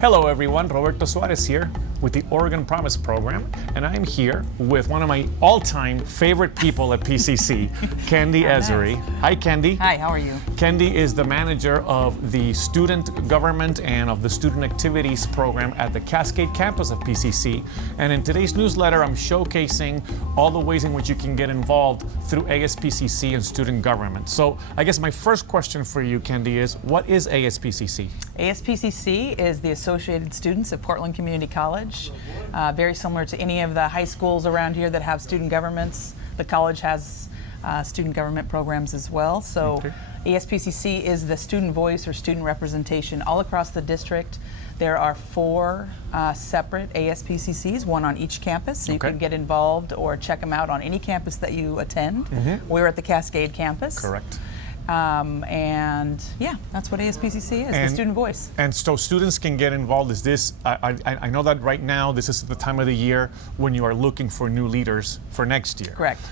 Hello everyone, Roberto Suarez here with the Oregon Promise Program, and I'm here with one of my all-time favorite people at PCC, Kendi Esary. Hi Kendi. Hi, how are you? Kendi is the manager of the Student Government and of the Student Activities Program at the Cascade campus of PCC, and in today's newsletter I'm showcasing all the ways in which you can get involved through ASPCC and student government. So I guess my first question for you, Kendi, is what is ASPCC? ASPCC is the Associated Students of Portland Community College. Very similar to any of the high schools around here that have student governments. The college has student government programs as well. So ASPCC is the student voice or student representation all across the district. There are 4 separate ASPCCs, one on each campus, so you can get involved or check them out on any campus that you attend. We're at the Cascade campus. Correct. And yeah, that's what ASPCC is, the student voice. And so students can get involved. Is this, I know that right now this is the time of the year when you are looking for new leaders for next year. Correct.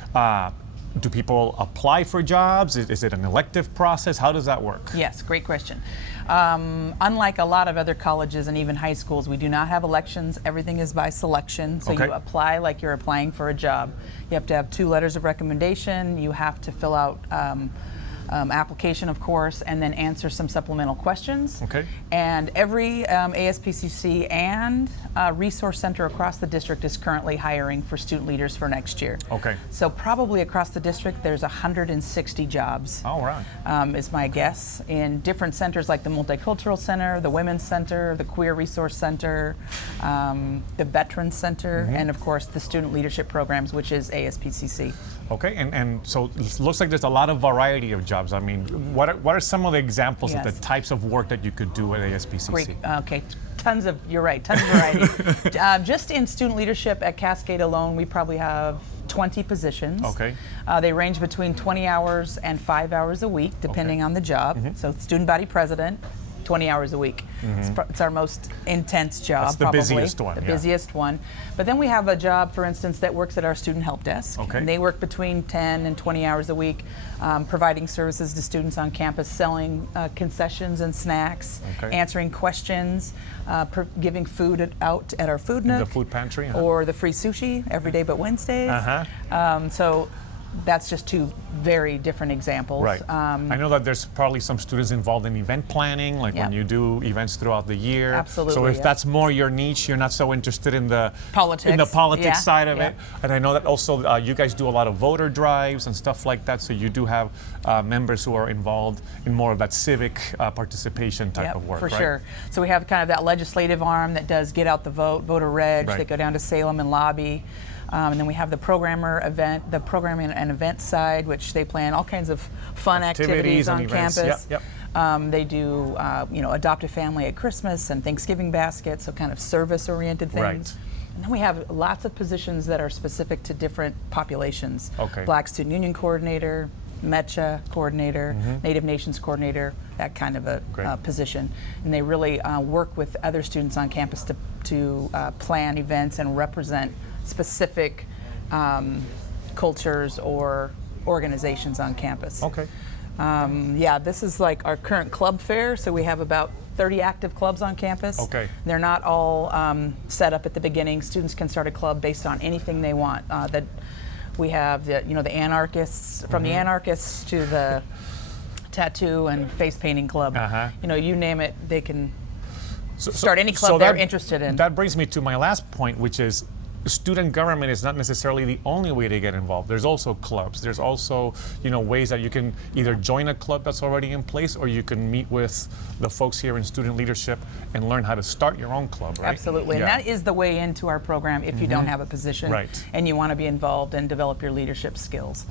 Do people apply for jobs? Is it an elective process? How does that work? Yes, great question. Unlike a lot of other colleges and even high schools, we do not have elections. Everything is by selection. So you apply like you're applying for a job. You have to have 2 letters of recommendation. You have to fill out application, of course, and then answer some supplemental questions. And every ASPCC and resource center across the district is currently hiring for student leaders for next year. So probably across the district there's 160 jobs. All right. Is my guess, in different centers like the Multicultural Center, the Women's Center, the Queer Resource Center, the Veterans Center, and of course the Student Leadership Programs, which is ASPCC. And so it looks like there's a lot of variety of jobs. I mean, what are some of the examples of the types of work that you could do at ASPCC? Great. You're right, tons of variety. Just in student leadership at Cascade alone, we probably have 20 positions. They range between 20 hours and 5 hours a week, depending on the job. So student body president, 20 hours a week. It's our most intense job. That's the busiest one. The busiest one. But then we have a job, for instance, that works at our student help desk. And they work between 10 and 20 hours a week, providing services to students on campus, selling concessions and snacks, answering questions, giving food out at our food nook. The food pantry. Or the free sushi every day but Wednesdays. So that's just 2 very different examples. I know that there's probably some students involved in event planning, like when you do events throughout the year. Absolutely. So if that's more your niche, you're not so interested in the politics, side of it. And I know that also you guys do a lot of voter drives and stuff like that. So you do have members who are involved in more of that civic participation type of work. For sure. So we have kind of that legislative arm that does get out the vote, voter reg. They go down to Salem and lobby. And then we have the programming and event side, which they plan all kinds of fun activities on campus. They do, adopt a family at Christmas and Thanksgiving baskets, so kind of service-oriented things. And then we have lots of positions that are specific to different populations. Black Student Union Coordinator, MECHA Coordinator, Native Nations Coordinator, that kind of a position. And they really work with other students on campus to plan events and represent specific cultures or organizations on campus. This is like our current club fair, so we have about 30 active clubs on campus. They're not all set up at the beginning. Students can start a club based on anything they want. We have the anarchists, from the anarchists to the tattoo and face painting club. You name it, they can start any club they're interested in. That brings me to my last point, which is student government is not necessarily the only way to get involved. There's also clubs. There's also, ways that you can either join a club that's already in place, or you can meet with the folks here in student leadership and learn how to start your own club, right? Absolutely, and that is the way into our program if you don't have a position and you want to be involved and develop your leadership skills.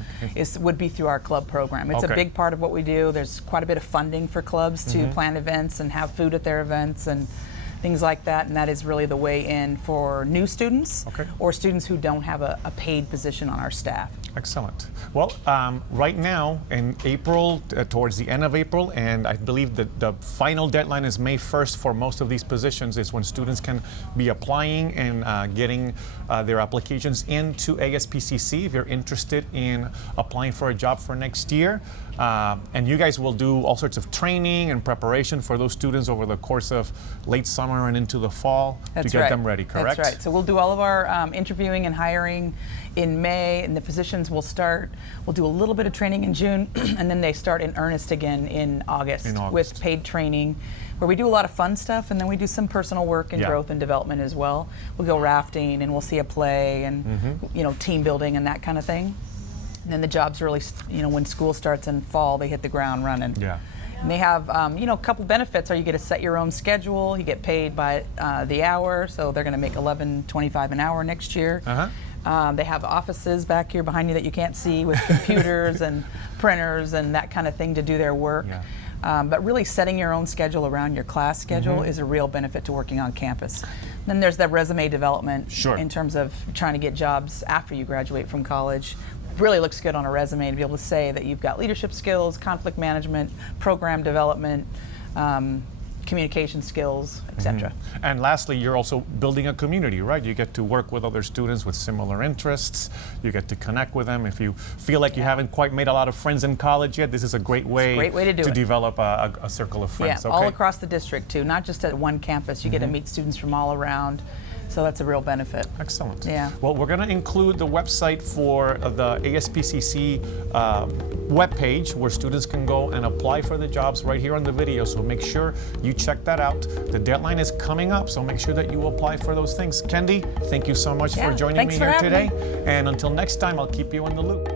Would be through our club program. It's a big part of what we do. There's quite a bit of funding for clubs to plan events and have food at their events and things like that, and that is really the way in for new students or students who don't have a paid position on our staff. Excellent. Well, right now in April, towards the end of April, and I believe that the final deadline is May 1st for most of these positions, is when students can be applying and getting their applications into ASPCC if you're interested in applying for a job for next year. And you guys will do all sorts of training and preparation for those students over the course of late summer and into the fall to get them ready, correct? That's right. So we'll do all of our interviewing and hiring in May, and the positions will start. We'll do a little bit of training in June, and then they start in earnest again in August with paid training, where we do a lot of fun stuff, and then we do some personal work and growth and development as well. We'll go rafting, and we'll see a play, and team building and that kind of thing. And then the jobs really, when school starts in fall, they hit the ground running. Yeah. And they have, a couple benefits. Are you get to set your own schedule. You get paid by the hour, so they're going to make $11.25 an hour next year. They have offices back here behind you that you can't see with computers and printers and that kind of thing to do their work. But really setting your own schedule around your class schedule is a real benefit to working on campus. Then there's that resume development in terms of trying to get jobs after you graduate from college. Really looks good on a resume to be able to say that you've got leadership skills, conflict management, program development, communication skills, etc. And lastly, you're also building a community, right? You get to work with other students with similar interests. You get to connect with them. If you feel like you haven't quite made a lot of friends in college yet, this is a great way, to develop a circle of friends. Yeah, all across the district too, not just at one campus. You get to meet students from all around. So that's a real benefit. Excellent. Yeah. Well, we're going to include the website for the ASPCC webpage where students can go and apply for the jobs right here on the video. So make sure you check that out. The deadline is coming up, so make sure that you apply for those things. Kendi, thank you so much for joining me here today. And until next time, I'll keep you in the loop.